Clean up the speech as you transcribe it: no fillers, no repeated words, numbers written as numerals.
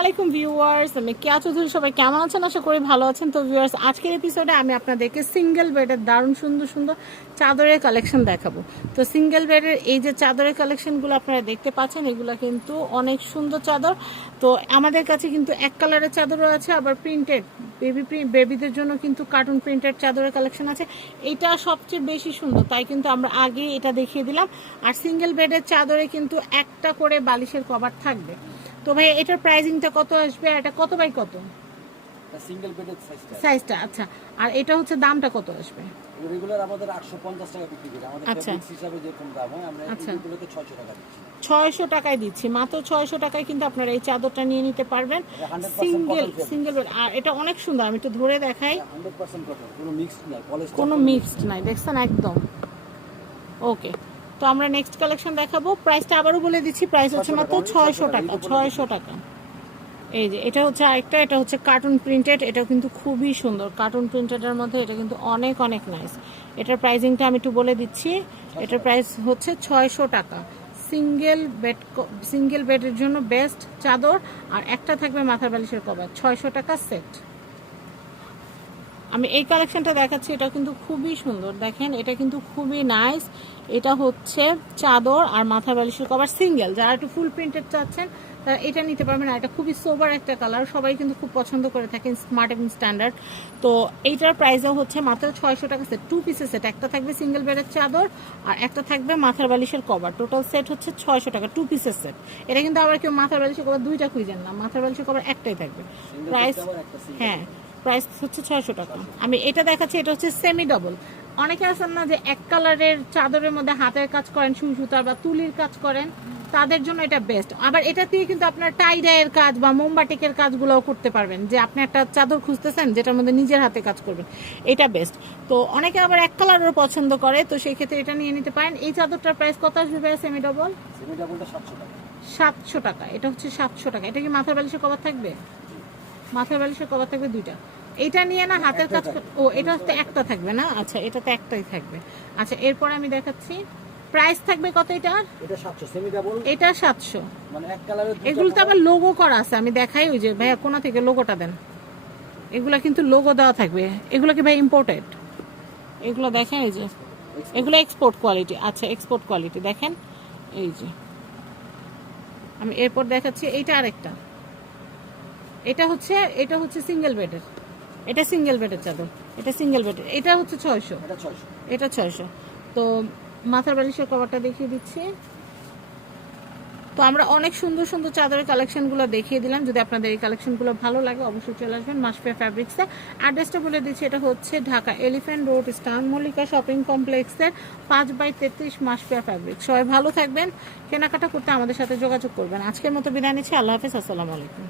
আলাইকুম ভিউয়ার্স, আমি কেয়া চৌধুরী। সবাই কেমন আছেন? আশা করি ভালো আছেন। তো ভিউয়ার্স, আজকের এপিসোডে আমি আপনাদেরকে সিঙ্গেল বেডের দারুণ সুন্দর সুন্দর চাদরের কালেকশন দেখাবো। তো সিঙ্গেল বেডের এই যে চাদরের কালেকশনগুলো আপনারা দেখতে পাচ্ছেন, এগুলো কিন্তু অনেক সুন্দর চাদর। তো আমাদের কাছে কিন্তু এক কালারের চাদরও আছে, আবার প্রিন্টেড বেবিদের জন্য কিন্তু কার্টুন প্রিন্টেড চাদরের কালেকশন আছে। এটা সবচেয়ে বেশি সুন্দর, তাই কিন্তু আমরা আগে এটা দেখিয়ে দিলাম। আর সিঙ্গেল বেডের চাদরে কিন্তু একটা করে বালিশের কভার থাকবে। তো ভাই এটার প্রাইসিংটা কত আসবে? এটা কত বাই কত? সিঙ্গেল বেডের সাইজটা আচ্ছা। আর এটা হচ্ছে দামটা কত আসবে? রেগুলার আমাদের 850 টাকা বিক্রি করি। আমাদের আচ্ছা ফেব্রিক্স হিসাবে যেরকম দাম হয় আমরা এগুলোতে 600 টাকা দিচ্ছি। 600 টাকায় দিচ্ছি, মাত্র 600 টাকায় কিন্তু আপনারা এই চাদরটা নিয়ে নিতে পারবেন। Single bed. আর এটা অনেক সুন্দর, আমি একটু ধরে দেখাই। 100% কটন, কোনো মিক্সড নাই, পলিশ কোনো মিক্সড নাই, দেখছেন একদম ওকে। তো আমরা নেক্সট কালেকশন দেখাবো। প্রাইসটা আবারও বলে দিচ্ছি, প্রাইস হচ্ছে মাত্র 600 টাকা। 600 টাকা। এই যে এটা হচ্ছে আরেকটা, এটা হচ্ছে কার্টুন প্রিন্টেড। এটা কিন্তু খুবই সুন্দর কার্টুন প্রিন্টেডের মধ্যে, এটা কিন্তু অনেক অনেক নাইস। এটার প্রাইসিংটা আমি একটু বলে দিচ্ছি। এটার প্রাইস হচ্ছে 600 টাকা। সিঙ্গেল বেডের জন্য বেস্ট চাদর, আর একটা থাকবে মাথার বালিশের কভার। 600 টাকা সেট। আমি এই কালেকশনটা দেখাচ্ছি, এটা কিন্তু খুবই সুন্দর, দেখেন এটা কিন্তু খুবই নাইস। এটা হচ্ছে চাদর আর মাথার বালিশের কভার সিঙ্গেল। যারা একটু ফুল প্রিন্টেড চাচ্ছেন তারা এটা নিতে পারবেন। আর এটা খুবই সোবার একটা কালার, সবাই কিন্তু খুব পছন্দ করে থাকেন, স্মার্ট এবং স্ট্যান্ডার্ড। তো এইটার প্রাইসও হচ্ছে মাত্র 600 টাকা সেট। 2 পিসের সেট, একটা থাকবে সিঙ্গেল বেডের চাদর আর একটা থাকবে মাথার বালিশের কভার। টোটাল সেট হচ্ছে 600 টাকা, 2 পিসের সেট। এটা কিন্তু আবার কেউ মাথার বালিশের কভার দুইটা খুঁজেন না, মাথার বালিশের কভার একটাই থাকবে। প্রাইস হ্যাঁ, প্রাইস হচ্ছে 600 টাকা। আমি এটা দেখাচ্ছি, এটা হচ্ছে সেমি ডবল। অনেকে আছেন না যে এক কালারের চাদরের মধ্যে হাতের কাজ করেন, সুই সুতার বা তুলির কাজ করেন, তাদের জন্য এটা বেস্ট। আবার এটা দিয়ে কিন্তু আপনার টাই ডাইয়ের কাজ বা মোমবাটিকের কাজগুলোও করতে পারবেন। যে আপনি একটা চাদর খুঁজতেছেন যেটার মধ্যে নিজের হাতে কাজ করবেন, এটা বেস্ট। তো অনেকে আবার এক কালারও পছন্দ করে, তো সেই ক্ষেত্রে এটা নিয়ে নিতে পারেন। এই চাদরটার প্রাইস কত আসবে? সেমি ডবল 700 টাকা। 700 টাকা। এটা হচ্ছে 700 টাকা। এটা কি মাথার বালিশের কভার থাকবে? মাথার বালিশের কভার থাকবে দুইটা। এইটা নিয়ে না হাতের কাজ। ও এটা হচ্ছে একটা থাকবে না, আচ্ছা এটাতে একটাই থাকবে। আচ্ছা এরপর আমি দেখাচ্ছি, প্রাইস থাকবে কত এটার? এটা 700 সেমি ডাবল। এটা 700। মানে এক কালারের এগুলোতে আবার লোগো করা আছে, আমি দেখাই। ওই যে ভাইয়া কোনা থেকে লোগোটা দেন, এগুলা কিন্তু লোগো দেওয়া থাকবে। এগুলো কি ভাই ইম্পোর্টেড? এগুলো দেখেন, এই যে এগুলো এক্সপোর্ট কোয়ালিটি। আচ্ছা এক্সপোর্ট কোয়ালিটি দেখেন, এই যে। আমি এরপর দেখাচ্ছি এইটা আরেকটা। এটা হচ্ছে সিঙ্গেল বেডের। এটা সিঙ্গেল বেডের চাদর, এটা সিঙ্গেল বেডের। এটা হচ্ছে 600। এটা 600। তো মাথার বালিশের কভারটা দেখিয়ে দিচ্ছি। তো আমরা অনেক সুন্দর সুন্দর চাদরের কালেকশনগুলো দেখিয়ে দিলাম। যদি আপনাদের এই কালেকশনগুলো ভালো লাগে অবশ্যই চলে আসবেন মাসফিয়া ফ্যাব্রিক্সে। অ্যাড্রেসটা বলে দিচ্ছি, এটা হচ্ছে Dhaka elephant road, star Mallika shopping কমপ্লেক্সের 5/33 মাসফিয়া ফ্যাব্রিক্স। সবাই ভালো থাকবেন, কেনাকাটা করতে আমাদের সাথে যোগাযোগ করবেন। আজকের মতো বিদায় নিচ্ছি, আল্লাহ হাফেজ, আসসালামু আলাইকুম।